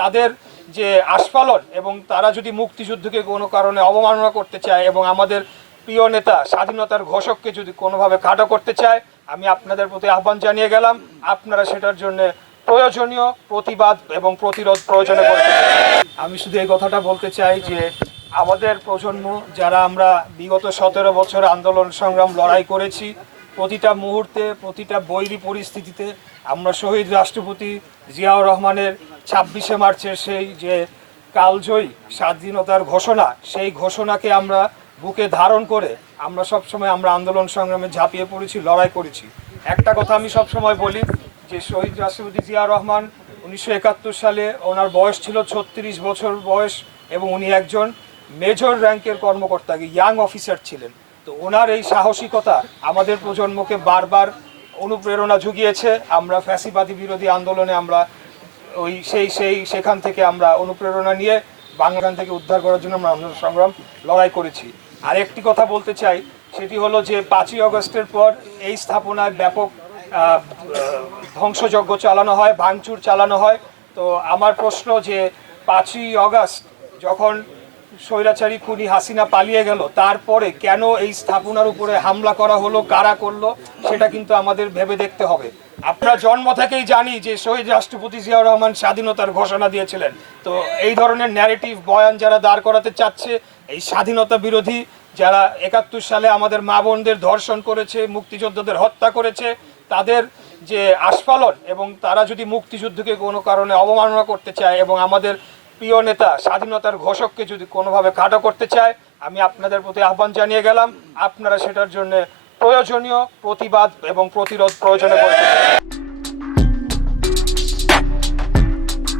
তাদের যে আস্ফালন এবং তারা যদি মুক্তিযুদ্ধকে কোনো কারণে অবমাননা করতে চায় এবং আমাদের প্রিয় নেতা স্বাধীনতার ঘোষককে যদি কোনোভাবে খাটো করতে চায়, আমি আপনাদের প্রতি আহ্বান জানিয়ে গেলাম, আপনারা সেটার জন্য প্রয়োজনীয় প্রতিবাদ এবং প্রতিরোধ প্রয়োজনে করতে। আমি শুধু এই কথাটা বলতে চাই যে আমাদের প্রজন্ম যারা আমরা বিগত 17 বছর আন্দোলন সংগ্রাম লড়াই করেছি, প্রতিটা মুহূর্তে প্রতিটা বৈরী পরিস্থিতিতে আমরা শহীদ রাষ্ট্রপতি জিয়াউর রহমানের 26শে মার্চের সেই যে কালজয়ী স্বাধীনতার ঘোষণা, সেই ঘোষণাকে আমরা বুকে ধারণ করে আমরা সবসময় আমরা আন্দোলন সংগ্রামে ঝাঁপিয়ে পড়েছি, লড়াই করেছি। একটা কথা আমি সবসময় বলি যে শহীদ রাষ্ট্রপতি জিয়াউর রহমান 1971 সালে ওনার বয়স ছিল 36 বছর বয়স এবং উনি একজন মেজর র্যাঙ্কের কর্মকর্তা, ইয়াং অফিসার ছিলেন। তো ওনার এই সাহসিকতা আমাদের প্রজন্মকে বারবার অনুপ্রেরণা জুগিয়েছে। আমরা ফ্যাসিবাদী বিরোধী আন্দোলনে আমরা সেখান থেকে আমরা অনুপ্রেরণা নিয়ে বাংলাদেশ থেকে উদ্ধার করার জন্য আমরা আন্দোলন সংগ্রাম লড়াই করেছি। আর একটি কথা বলতে চাই, সেটি হলো যে 5ই আগস্টের পর এই স্থাপনায় ব্যাপক ধ্বংসযজ্ঞ চালানো হয়, ভাঙচুর চালানো হয়। তো আমার প্রশ্ন যে 5ই আগস্ট যখন স্বৈরাচারী খুনি হাসিনা পালিয়ে গেল, তারপরে কেন এই স্থাপনার উপরে হামলা করা হলো, কারা করলো, সেটা কিন্তু আমাদের ভেবে দেখতে হবে। আমরা জন্ম থেকেই জানি যে শহীদ রাষ্ট্রপতি জিয়াউর রহমান স্বাধীনতার ঘোষণা দিয়েছিলেন। তো এই ধরনের ন্যারেটিভ বয়ান যারা দাঁড় করাতে চাচ্ছে, এই স্বাধীনতা বিরোধী যারা 71 সালে আমাদের মা বোনদের ধর্ষণ করেছে, মুক্তিযোদ্ধাদের হত্যা করেছে, তাদের যে আস্ফালন এবং তারা যদি মুক্তিযুদ্ধকে কোনো কারণে অবমাননা করতে চায় এবং আমাদের প্রিয় নেতা স্বাধীনতার ঘোষককে যদি কোনোভাবে খাটো করতে চায়, আমি আপনাদের প্রতি আহ্বান জানিয়ে গেলাম, আপনারা সেটার জন্য প্রয়োজনীয় প্রতিবাদ এবং প্রতিরোধ প্রয়োজনে করতে।